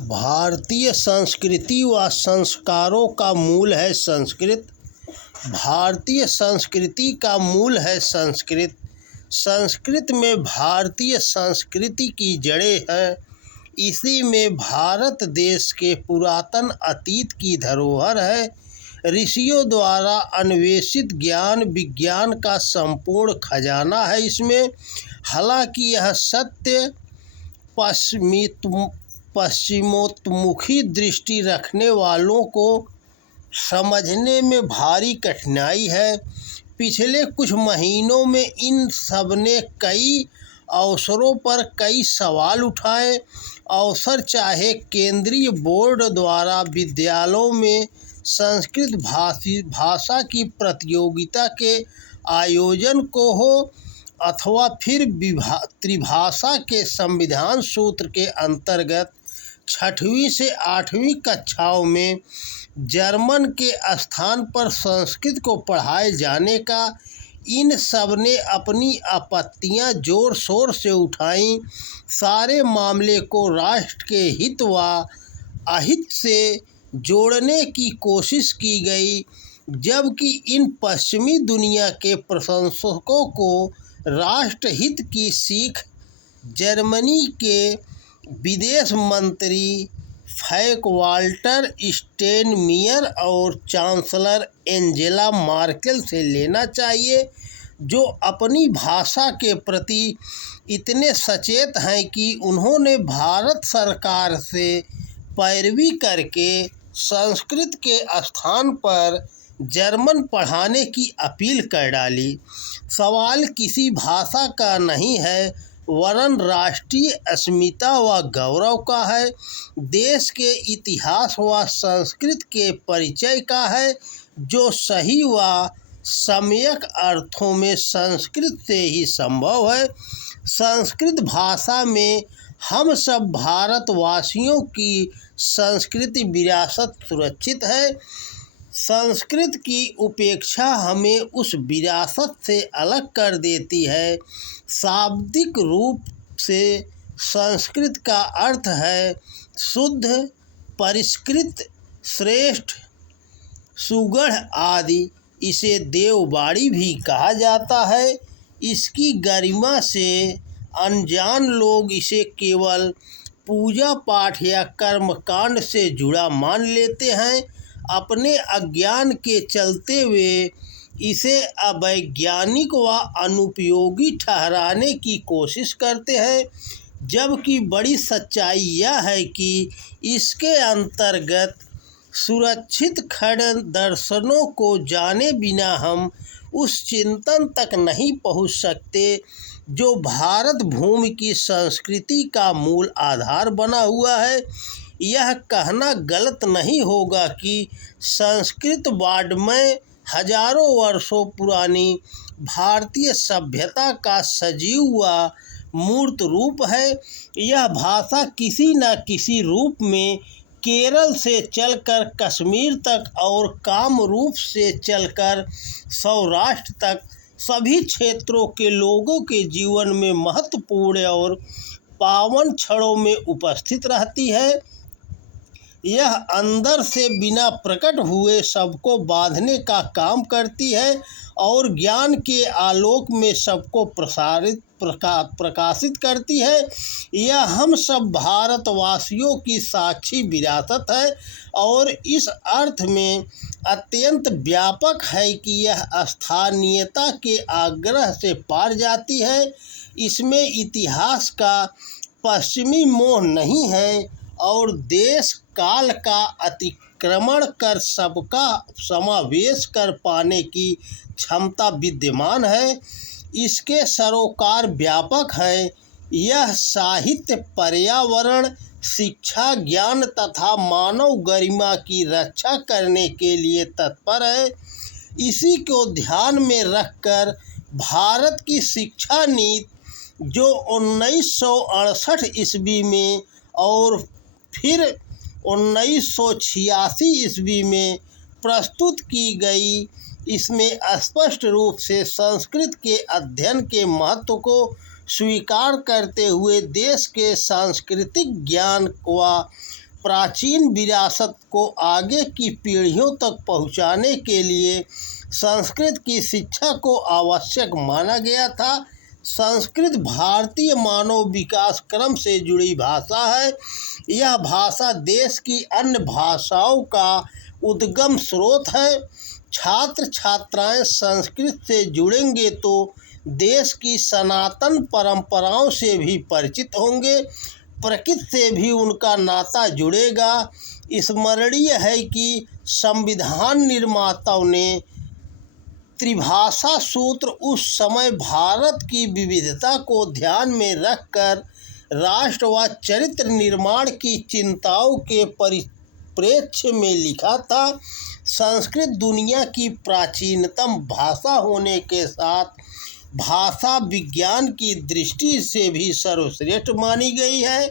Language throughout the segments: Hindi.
भारतीय संस्कृति व संस्कारों का मूल है संस्कृत। भारतीय संस्कृति का मूल है संस्कृत। संस्कृत में भारतीय संस्कृति की जड़ें हैं। इसी में भारत देश के पुरातन अतीत की धरोहर है। ऋषियों द्वारा अन्वेषित ज्ञान विज्ञान का संपूर्ण खजाना है इसमें। हालांकि यह सत्य पश्चिमोन्मुखी दृष्टि रखने वालों को समझने में भारी कठिनाई है। पिछले कुछ महीनों में इन सब ने कई अवसरों पर कई सवाल उठाए। अवसर चाहे केंद्रीय बोर्ड द्वारा विद्यालयों में संस्कृत भाषा की प्रतियोगिता के आयोजन को हो, अथवा फिर त्रिभाषा के संविधान सूत्र के अंतर्गत 6वीं से 8वीं कक्षाओं में जर्मन के स्थान पर संस्कृत को पढ़ाए जाने का। इन सब ने अपनी आपत्तियां जोर शोर से उठाईं। सारे मामले को राष्ट्र के हित व अहित से जोड़ने की कोशिश की गई, जबकि इन पश्चिमी दुनिया के प्रशंसकों को राष्ट्रहित की सीख जर्मनी के विदेश मंत्री फ्रैंक-वाल्टर स्टेनमीयर और चांसलर एंजेला मार्केल से लेना चाहिए, जो अपनी भाषा के प्रति इतने सचेत हैं कि उन्होंने भारत सरकार से पैरवी करके संस्कृत के स्थान पर जर्मन पढ़ाने की अपील कर डाली। सवाल किसी भाषा का नहीं है, वरन राष्ट्रीय अस्मिता व गौरव का है। देश के इतिहास व संस्कृति के परिचय का है, जो सही व सम्यक अर्थों में संस्कृत से ही संभव है। संस्कृत भाषा में हम सब भारतवासियों की सांस्कृतिक विरासत सुरक्षित है। संस्कृत की उपेक्षा हमें उस विरासत से अलग कर देती है। शाब्दिक रूप से संस्कृत का अर्थ है शुद्ध, परिष्कृत, श्रेष्ठ, सुगढ़ आदि। इसे देववाणी भी कहा जाता है। इसकी गरिमा से अनजान लोग इसे केवल पूजा पाठ या कर्मकांड से जुड़ा मान लेते हैं। अपने अज्ञान के चलते वे इसे अवैज्ञानिक व अनुपयोगी ठहराने की कोशिश करते हैं, जबकि बड़ी सच्चाई यह है कि इसके अंतर्गत सुरक्षित खंड दर्शनों को जाने बिना हम उस चिंतन तक नहीं पहुंच सकते जो भारत भूमि की संस्कृति का मूल आधार बना हुआ है। यह कहना गलत नहीं होगा कि संस्कृत वाङ्मय हजारों वर्षों पुरानी भारतीय सभ्यता का सजीव व मूर्त रूप है। यह भाषा किसी न किसी रूप में केरल से चलकर कश्मीर तक और कामरूप से चलकर सौराष्ट्र तक सभी क्षेत्रों के लोगों के जीवन में महत्वपूर्ण और पावन क्षणों में उपस्थित रहती है। यह अंदर से बिना प्रकट हुए सबको बांधने का काम करती है और ज्ञान के आलोक में सबको प्रकाशित करती है। यह हम सब भारतवासियों की साक्षी विरासत है और इस अर्थ में अत्यंत व्यापक है कि यह स्थानीयता के आग्रह से पार जाती है। इसमें इतिहास का पश्चिमी मोह नहीं है और देश काल का अतिक्रमण कर सबका समावेश कर पाने की क्षमता विद्यमान है। इसके सरोकार व्यापक है। यह साहित्य, पर्यावरण, शिक्षा, ज्ञान तथा मानव गरिमा की रक्षा करने के लिए तत्पर है। इसी को ध्यान में रखकर भारत की शिक्षा नीति जो 1968 ईस्वी में और फिर 1986 ईस्वी में प्रस्तुत की गई, इसमें स्पष्ट रूप से संस्कृत के अध्ययन के महत्व को स्वीकार करते हुए देश के सांस्कृतिक ज्ञान व प्राचीन विरासत को आगे की पीढ़ियों तक पहुंचाने के लिए संस्कृत की शिक्षा को आवश्यक माना गया था। संस्कृत भारतीय मानव विकास क्रम से जुड़ी भाषा है। यह भाषा देश की अन्य भाषाओं का उद्गम स्रोत है। छात्र छात्राएं संस्कृत से जुड़ेंगे तो देश की सनातन परंपराओं से भी परिचित होंगे, प्रकृति से भी उनका नाता जुड़ेगा। स्मरणीय है कि संविधान निर्माताओं ने त्रिभाषा सूत्र उस समय भारत की विविधता को ध्यान में रखकर राष्ट्र व चरित्र निर्माण की चिंताओं के परिप्रेक्ष्य में लिखा था। संस्कृत दुनिया की प्राचीनतम भाषा होने के साथ भाषा विज्ञान की दृष्टि से भी सर्वश्रेष्ठ मानी गई है।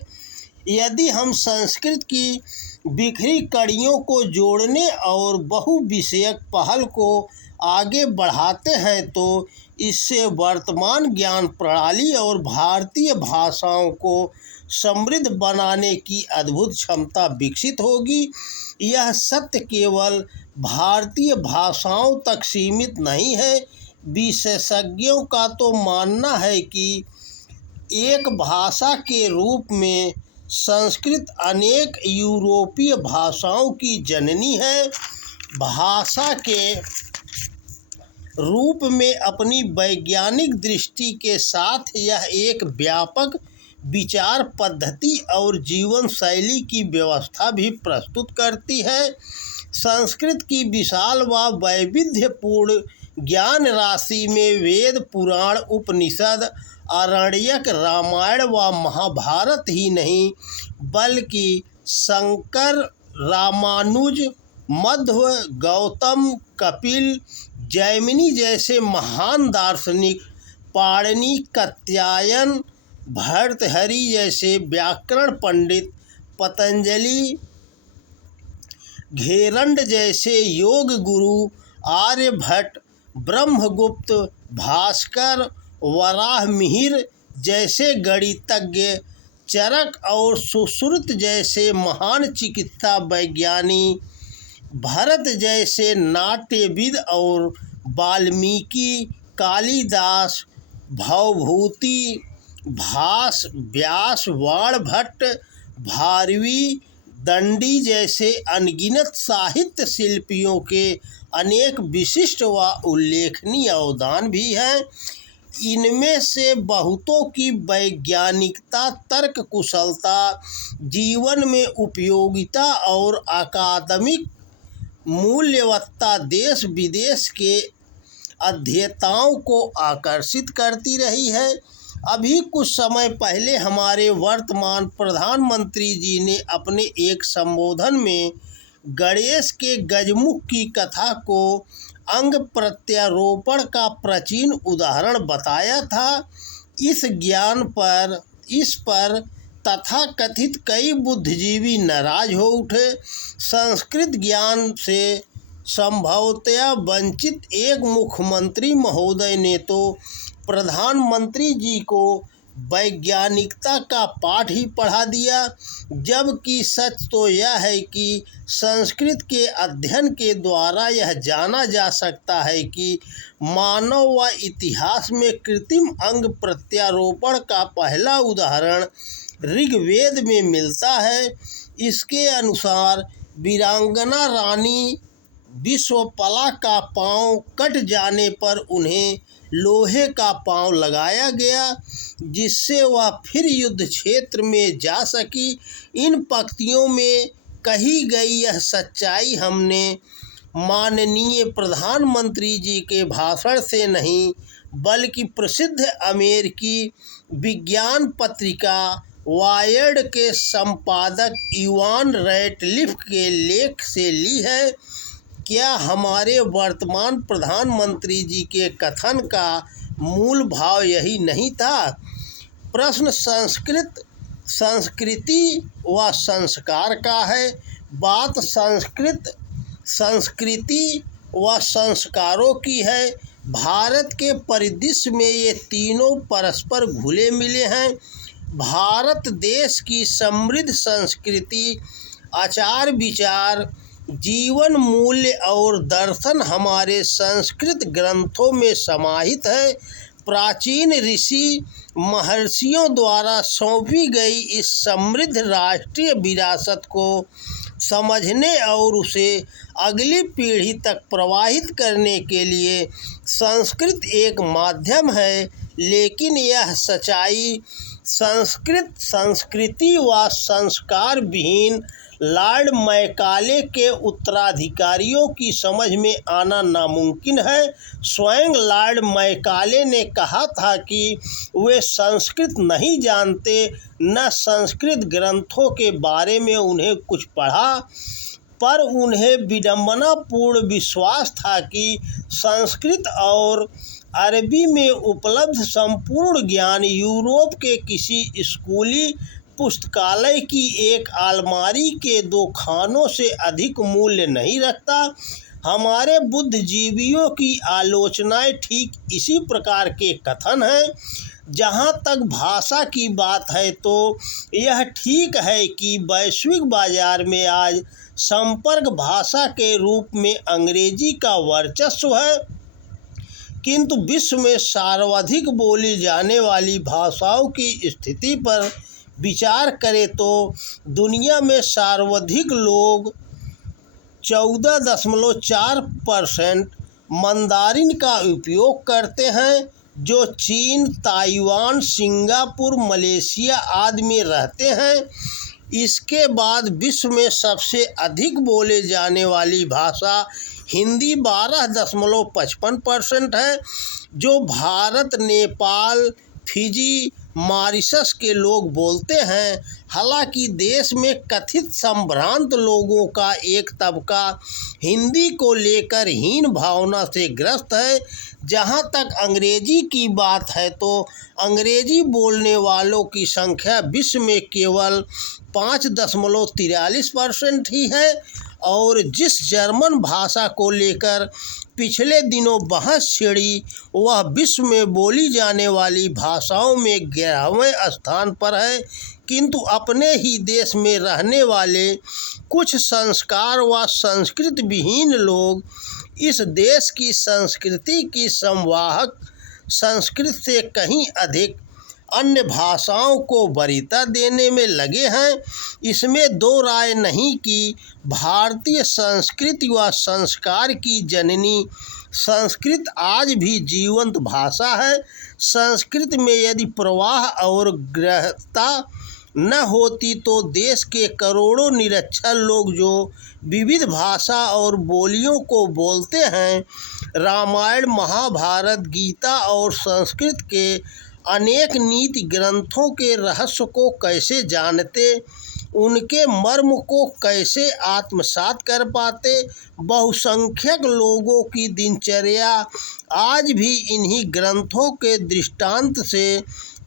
यदि हम संस्कृत की बिखरी कड़ियों को जोड़ने और बहुविषयक पहल को आगे बढ़ाते हैं तो इससे वर्तमान ज्ञान प्रणाली और भारतीय भाषाओं को समृद्ध बनाने की अद्भुत क्षमता विकसित होगी। यह सत्य केवल भारतीय भाषाओं तक सीमित नहीं है। विशेषज्ञों का तो मानना है कि एक भाषा के रूप में संस्कृत अनेक यूरोपीय भाषाओं की जननी है। भाषा के रूप में अपनी वैज्ञानिक दृष्टि के साथ यह एक व्यापक विचार पद्धति और जीवन शैली की व्यवस्था भी प्रस्तुत करती है। संस्कृत की विशाल व वैविध्यपूर्ण ज्ञान राशि में वेद, पुराण, उपनिषद, आरण्यक, रामायण व महाभारत ही नहीं बल्कि शंकर, रामानुज, मध्व, गौतम, कपिल, जैमिनी जैसे महान दार्शनिक, पाणिनि, कात्यायन, भर्तृहरि जैसे व्याकरण पंडित, पतंजलि, घेरंड जैसे योग गुरु, आर्यभट्ट, ब्रह्मगुप्त, भास्कर, वराहमिहिर जैसे गणितज्ञ, चरक और सुश्रुत जैसे महान चिकित्सा वैज्ञानिक, भरत जैसे नाट्यविद और वाल्मीकि, कालिदास, भवभूति, भास, व्यास, वाणभट्ट, भारवी, दंडी जैसे अनगिनत साहित्य शिल्पियों के अनेक विशिष्ट व उल्लेखनीय अवदान भी हैं। इनमें से बहुतों की वैज्ञानिकता, तर्क कुशलता, जीवन में उपयोगिता और अकादमिक मूल्यवत्ता देश विदेश के अध्येताओं को आकर्षित करती रही है। अभी कुछ समय पहले हमारे वर्तमान प्रधानमंत्री जी ने अपने एक संबोधन में गणेश के गजमुख की कथा को अंग प्रत्यारोपण का प्राचीन उदाहरण बताया था। इस पर तथाकथित कई बुद्धिजीवी नाराज हो उठे। संस्कृत ज्ञान से संभवतया वंचित एक मुख्यमंत्री महोदय ने तो प्रधानमंत्री जी को वैज्ञानिकता का पाठ ही पढ़ा दिया, जबकि सच तो यह है कि संस्कृत के अध्ययन के द्वारा यह जाना जा सकता है कि मानव व इतिहास में कृत्रिम अंग प्रत्यारोपण का पहला उदाहरण ऋग्वेद में मिलता है। इसके अनुसार वीरांगना रानी विश्वपला का पांव कट जाने पर उन्हें लोहे का पांव लगाया गया, जिससे वह फिर युद्ध क्षेत्र में जा सकी। इन पंक्तियों में कही गई यह सच्चाई हमने माननीय प्रधानमंत्री जी के भाषण से नहीं बल्कि प्रसिद्ध अमेरिकी विज्ञान पत्रिका वायर्ड के संपादक इवान रैटक्लिफ के लेख से ली है। क्या हमारे वर्तमान प्रधानमंत्री जी के कथन का मूल भाव यही नहीं था? प्रश्न संस्कृति व संस्कार का है। बात संस्कृति व संस्कारों की है। भारत के परिदृश्य में ये तीनों परस्पर घुले मिले हैं। भारत देश की समृद्ध संस्कृति, आचार विचार, जीवन मूल्य और दर्शन हमारे संस्कृत ग्रंथों में समाहित है। प्राचीन ऋषि महर्षियों द्वारा सौंपी गई इस समृद्ध राष्ट्रीय विरासत को समझने और उसे अगली पीढ़ी तक प्रवाहित करने के लिए संस्कृत एक माध्यम है, लेकिन यह सच्चाई संस्कृत संस्कृति व संस्कार विहीन लॉर्ड मैकाले के उत्तराधिकारियों की समझ में आना नामुमकिन है। स्वयं लॉर्ड मैकाले ने कहा था कि वे संस्कृत नहीं जानते, न संस्कृत ग्रंथों के बारे में उन्हें कुछ पढ़ा, पर उन्हें विडंबनापूर्ण विश्वास था कि संस्कृत और अरबी में उपलब्ध संपूर्ण ज्ञान यूरोप के किसी स्कूली पुस्तकालय की एक अलमारी के 2 खानों से अधिक मूल्य नहीं रखता। हमारे बुद्धिजीवियों की आलोचनाएं ठीक इसी प्रकार के कथन हैं। जहाँ तक भाषा की बात है तो यह ठीक है कि वैश्विक बाजार में आज संपर्क भाषा के रूप में अंग्रेजी का वर्चस्व है, किंतु विश्व में सर्वाधिक बोली जाने वाली भाषाओं की स्थिति पर विचार करें तो दुनिया में सर्वाधिक लोग 14.4% मंदारिन का उपयोग करते हैं, जो चीन, ताइवान, सिंगापुर, मलेशिया आदि में रहते हैं। इसके बाद विश्व में सबसे अधिक बोले जाने वाली भाषा हिंदी 12.55% है, जो भारत, नेपाल, फिजी, मॉरिशस के लोग बोलते हैं। हालांकि देश में कथित संभ्रांत लोगों का एक तबका हिंदी को लेकर हीन भावना से ग्रस्त है। जहां तक अंग्रेजी की बात है तो अंग्रेजी बोलने वालों की संख्या विश्व में केवल 5.43% ही है, और जिस जर्मन भाषा को लेकर पिछले दिनों बहस छिड़ी वह विश्व में बोली जाने वाली भाषाओं में 11वें स्थान पर है, किंतु अपने ही देश में रहने वाले कुछ संस्कार व संस्कृत विहीन लोग इस देश की संस्कृति की संवाहक संस्कृत से कहीं अधिक अन्य भाषाओं को वरीयता देने में लगे हैं। इसमें दो राय नहीं कि भारतीय संस्कृति व संस्कार की जननी संस्कृत आज भी जीवंत भाषा है। संस्कृत में यदि प्रवाह और गहनता न होती तो देश के करोड़ों निरक्षर लोग जो विविध भाषा और बोलियों को बोलते हैं, रामायण, महाभारत, गीता और संस्कृत के अनेक नीति ग्रंथों के रहस्य को कैसे जानते, उनके मर्म को कैसे आत्मसात कर पाते। बहुसंख्यक लोगों की दिनचर्या आज भी इन्हीं ग्रंथों के दृष्टांत से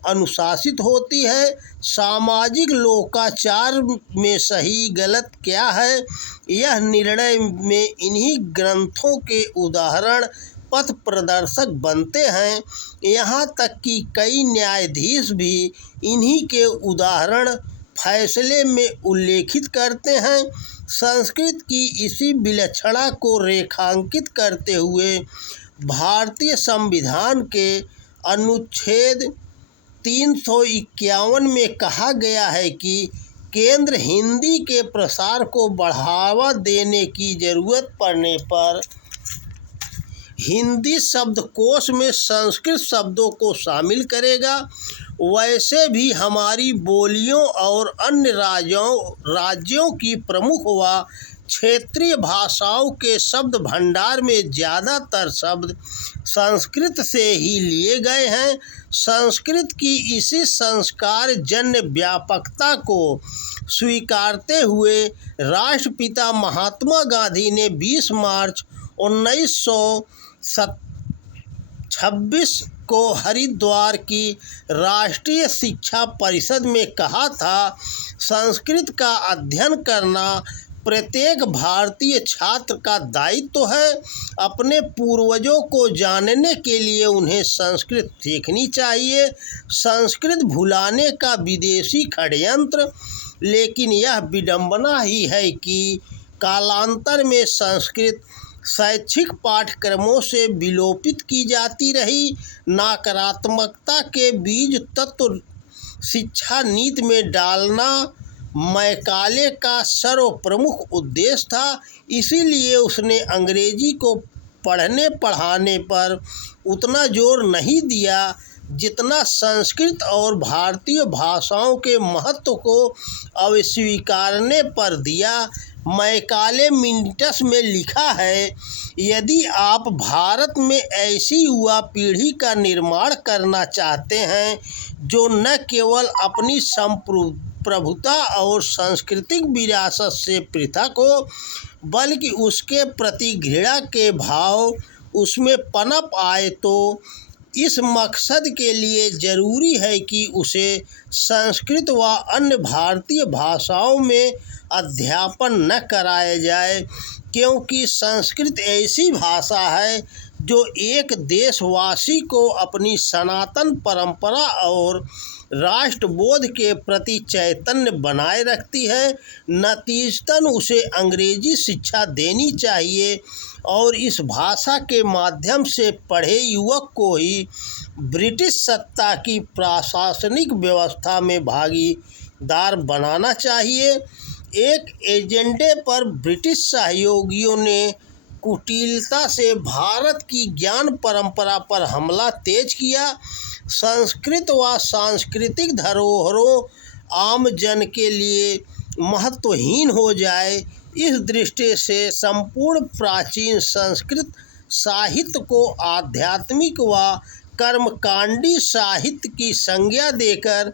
अनुशासित होती है। सामाजिक लोकाचार में सही गलत क्या है, यह निर्णय में इन्हीं ग्रंथों के उदाहरण पथ प्रदर्शक बनते हैं। यहाँ तक कि कई न्यायाधीश भी इन्हीं के उदाहरण फैसले में उल्लेखित करते हैं। संस्कृत की इसी विलक्षणता को रेखांकित करते हुए भारतीय संविधान के अनुच्छेद 351 में कहा गया है कि केंद्र हिंदी के प्रसार को बढ़ावा देने की जरूरत पड़ने पर हिंदी शब्दकोश में संस्कृत शब्दों को शामिल करेगा। वैसे भी हमारी बोलियों और अन्य राज्यों की प्रमुख व क्षेत्रीय भाषाओं के शब्द भंडार में ज़्यादातर शब्द संस्कृत से ही लिए गए हैं। संस्कृत की इसी संस्कार जन्य व्यापकता को स्वीकारते हुए राष्ट्रपिता महात्मा गांधी ने 20 मार्च 1926 को हरिद्वार की राष्ट्रीय शिक्षा परिषद में कहा था, संस्कृत का अध्ययन करना प्रत्येक भारतीय छात्र का दायित्व है अपने पूर्वजों को जानने के लिए उन्हें संस्कृत सीखनी चाहिए। संस्कृत भुलाने का विदेशी षड्यंत्र, लेकिन यह विडंबना ही है कि कालांतर में संस्कृत शैक्षिक पाठ्यक्रमों से विलोपित की जाती रही। नकारात्मकता के बीज तत्व शिक्षा नीति में डालना मैकाले का सर्वप्रमुख उद्देश्य था, इसीलिए उसने अंग्रेजी को पढ़ने पढ़ाने पर उतना जोर नहीं दिया जितना संस्कृत और भारतीय भाषाओं के महत्व को अस्वीकारने पर दिया। मैकाले मिनट्स में लिखा है, यदि आप भारत में ऐसी युवा पीढ़ी का निर्माण करना चाहते हैं जो न केवल अपनी संप्रभुता और सांस्कृतिक विरासत से पृथक हो, बल्कि उसके प्रति घृणा के भाव उसमें पनप आए, तो इस मकसद के लिए ज़रूरी है कि उसे संस्कृत व अन्य भारतीय भाषाओं में अध्यापन न कराया जाए, क्योंकि संस्कृत ऐसी भाषा है जो एक देशवासी को अपनी सनातन परंपरा और राष्ट्रबोध के प्रति चैतन्य बनाए रखती है। नतीजतन उसे अंग्रेजी शिक्षा देनी चाहिए और इस भाषा के माध्यम से पढ़े युवक को ही ब्रिटिश सत्ता की प्रशासनिक व्यवस्था में भागीदार बनाना चाहिए। एक एजेंडे पर ब्रिटिश सहयोगियों ने कुटिलता से भारत की ज्ञान परंपरा पर हमला तेज किया। संस्कृत व सांस्कृतिक धरोहरों आम जन के लिए महत्वहीन हो जाए, इस दृष्टि से संपूर्ण प्राचीन संस्कृत साहित्य को आध्यात्मिक व कर्मकांडी साहित्य की संज्ञा देकर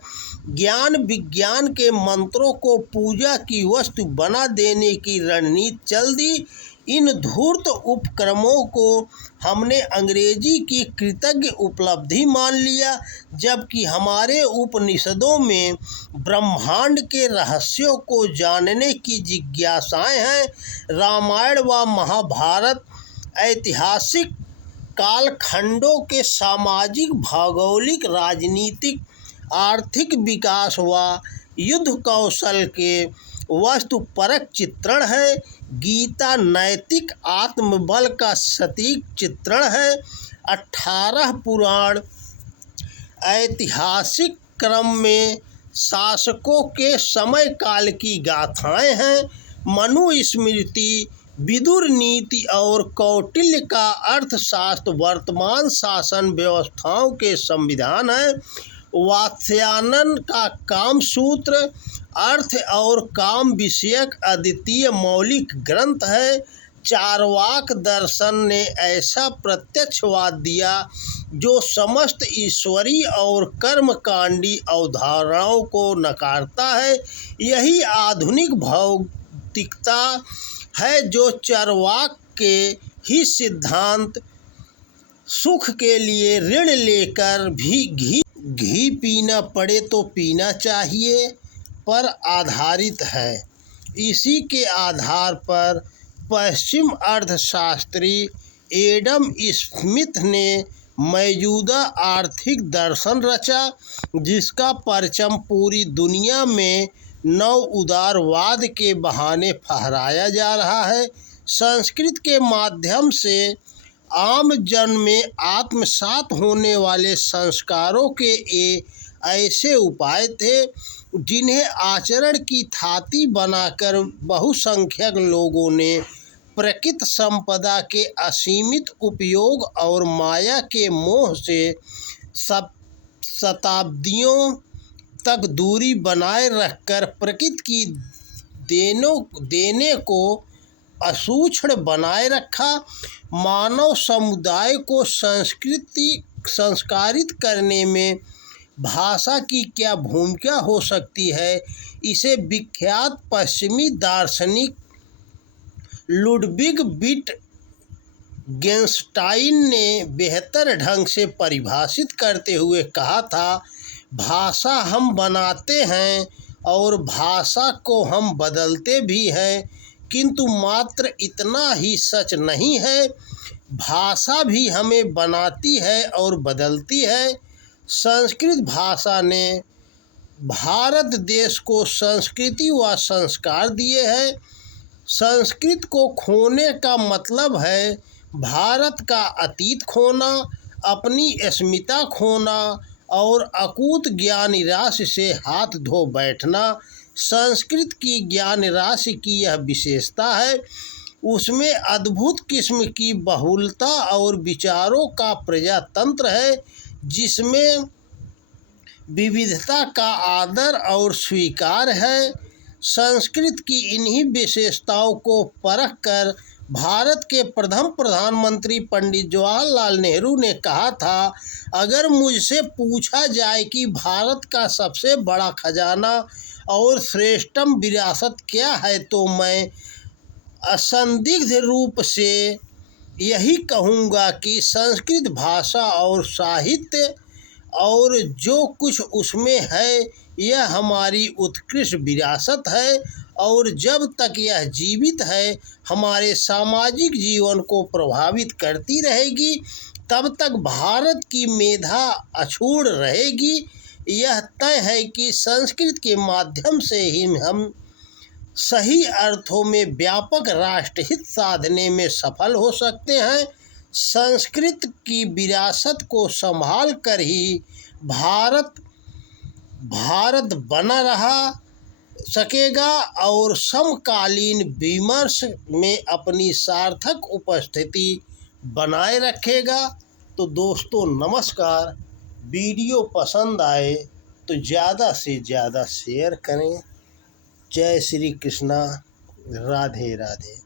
ज्ञान विज्ञान के मंत्रों को पूजा की वस्तु बना देने की रणनीति चल दी। इन धूर्त उपक्रमों को हमने अंग्रेजी की कृतज्ञ उपलब्धि मान लिया, जबकि हमारे उपनिषदों में ब्रह्मांड के रहस्यों को जानने की जिज्ञासाएं हैं। रामायण व महाभारत ऐतिहासिक कालखंडों के सामाजिक, भौगोलिक, राजनीतिक, आर्थिक विकास व युद्ध कौशल के वस्तुपरक चित्रण है। गीता नैतिक आत्मबल का सटीक चित्रण है। 18 पुराण ऐतिहासिक क्रम में शासकों के समय काल की गाथाएं हैं। मनुस्मृति, विदुर नीति और कौटिल्य का अर्थशास्त्र वर्तमान शासन व्यवस्थाओं के संविधान है। वात्स्यायन का कामसूत्र अर्थ और काम विषयक अद्वितीय मौलिक ग्रंथ है। चार्वाक दर्शन ने ऐसा प्रत्यक्षवाद दिया जो समस्त ईश्वरीय और कर्मकांडी अवधारणाओं को नकारता है। यही आधुनिक भौतिकता है जो चार्वाक के ही सिद्धांत सुख के लिए ऋण लेकर भी घी पीना पड़े तो पीना चाहिए पर आधारित है। इसी के आधार पर पश्चिम अर्थशास्त्री एडम स्मिथ ने मौजूदा आर्थिक दर्शन रचा, जिसका परचम पूरी दुनिया में नव उदारवाद के बहाने फहराया जा रहा है। संस्कृत के माध्यम से आम जन में आत्मसात होने वाले संस्कारों के ये ऐसे उपाय थे जिन्हें आचरण की थाती बनाकर बहुसंख्यक लोगों ने प्रकृति संपदा के असीमित उपयोग और माया के मोह से शताब्दियों तक दूरी बनाए रखकर प्रकृति की देने को असूक्ष्म बनाए रखा। मानव समुदाय को संस्कारित करने में भाषा की क्या भूमिका हो सकती है, इसे विख्यात पश्चिमी दार्शनिक लुडविग विटगेन्स्टाइन ने बेहतर ढंग से परिभाषित करते हुए कहा था, भाषा हम बनाते हैं और भाषा को हम बदलते भी हैं, किंतु मात्र इतना ही सच नहीं है, भाषा भी हमें बनाती है और बदलती है। संस्कृत भाषा ने भारत देश को संस्कृति व संस्कार दिए हैं। संस्कृत को खोने का मतलब है भारत का अतीत खोना, अपनी अस्मिता खोना और अकूत ज्ञान राशि से हाथ धो बैठना। संस्कृत की ज्ञान राशि की यह विशेषता है, उसमें अद्भुत किस्म की बहुलता और विचारों का प्रजातंत्र है, जिसमें विविधता का आदर और स्वीकार है। संस्कृत की इन्हीं विशेषताओं को परखकर भारत के प्रथम प्रधानमंत्री पंडित जवाहरलाल नेहरू ने कहा था, अगर मुझसे पूछा जाए कि भारत का सबसे बड़ा खजाना और श्रेष्ठतम विरासत क्या है, तो मैं असंदिग्ध रूप से यही कहूँगा कि संस्कृत भाषा और साहित्य और जो कुछ उसमें है, यह हमारी उत्कृष्ट विरासत है और जब तक यह जीवित है हमारे सामाजिक जीवन को प्रभावित करती रहेगी, तब तक भारत की मेधा अछूड़ रहेगी। यह तय है कि संस्कृत के माध्यम से ही हम सही अर्थों में व्यापक राष्ट्रहित साधने में सफल हो सकते हैं। संस्कृत की विरासत को संभाल कर ही भारत बना रह सकेगा और समकालीन विमर्श में अपनी सार्थक उपस्थिति बनाए रखेगा। तो दोस्तों नमस्कार, वीडियो पसंद आए तो ज़्यादा से ज़्यादा शेयर करें। जय श्री कृष्णा, राधे राधे।